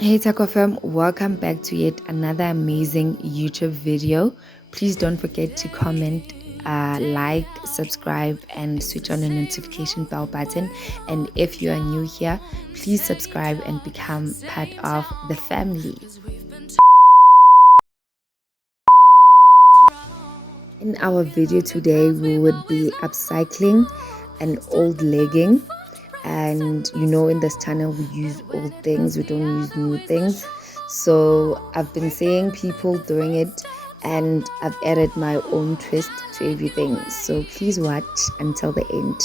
Hey Taco Fam, welcome back to yet another amazing YouTube video. Please don't forget to comment, like, subscribe, and switch on the notification bell button. And if you are new here, please subscribe and become part of the family. In our video today, we would be upcycling an old legging. And in this channel we use old things, we don't use new things. So I've been seeing people doing it and I've added my own twist to everything, so please watch until the end.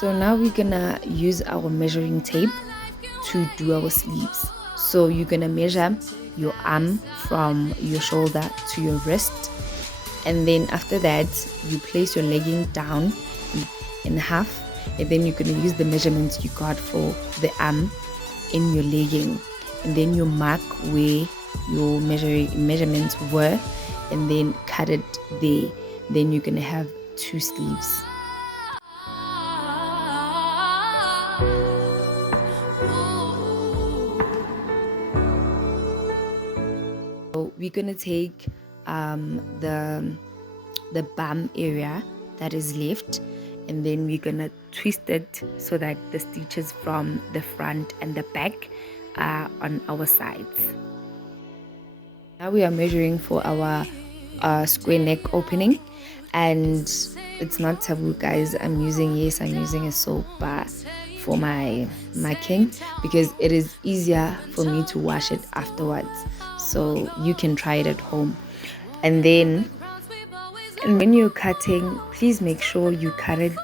So now we're gonna use our measuring tape to do our sleeves. So you're gonna measure your arm from your shoulder to your wrist, and then after that you place your legging down in half, and then you're going to use the measurements you got for the arm in your legging, and then you mark where your measurements were and then cut it there. Then you're going to have two sleeves. So we're going to take the bum area that is left, and then we're gonna twist it so that the stitches from the front and the back are on our sides. Now we are measuring for our square neck opening, and it's not taboo, guys. I'm using a soap bar for my king because it is easier for me to wash it afterwards, so you can try it at home. And when you're cutting, please make sure you cut it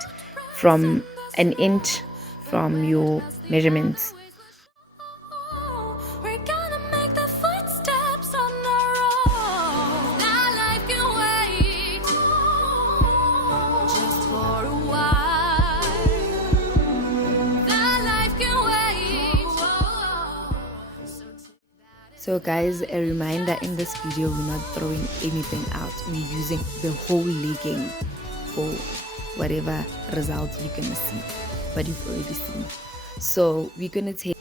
from an inch from your measurements. So guys, a reminder, in this video we're not throwing anything out, we're using the whole legging for whatever results you're gonna see, but you've already seen. So we're gonna take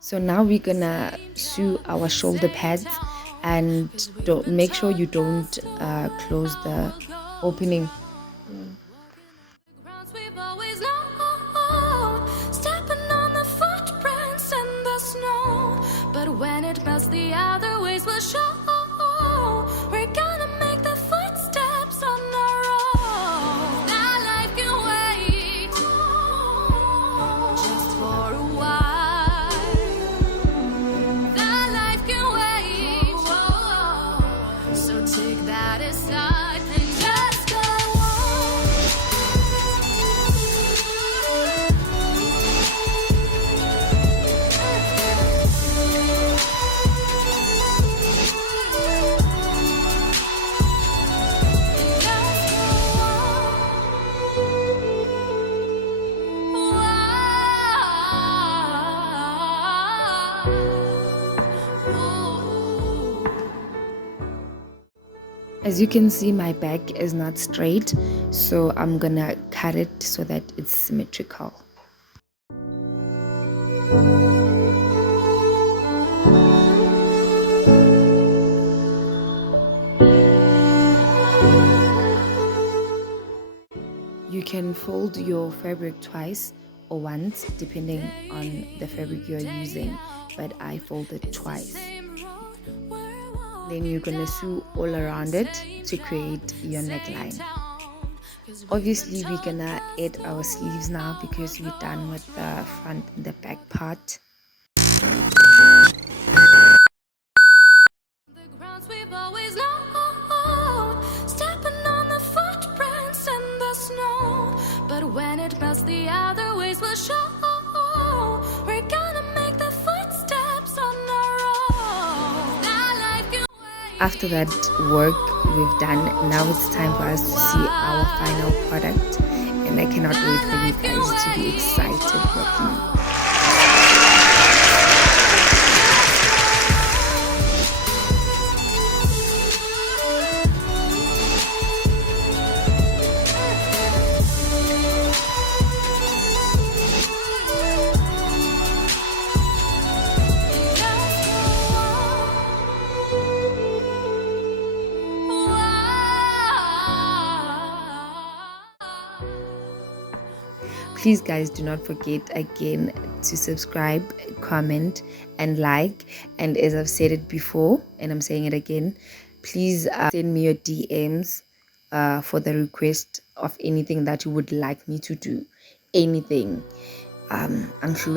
So now we're gonna sew our shoulder pads, and make sure you don't close the opening. But when it melts, the other ways will show. We're gonna make the footsteps on our own. That life can wait just for a while. That life can wait. So take that aside and just go As you can see, my back is not straight, so I'm gonna cut it so that it's symmetrical. You can fold your fabric twice or once depending on the fabric you're using, but I fold it twice. Then you're gonna sew all around it to create your neckline. Obviously we're gonna add our sleeves now because we're done with the front and the back part. The grounds we've always known, 'cause the other ways will show. We're gonna make the footsteps on our own. Now life can wait. After that work we've done, now it's time for us to see our final product, and I cannot wait for you guys to be excited with me. Please guys, do not forget again to subscribe, comment and like, and as I've said it before and I'm saying it again, please send me your DMs for the request of anything that you would like me to do. Anything. Thank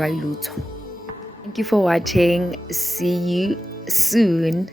you for watching. See you soon.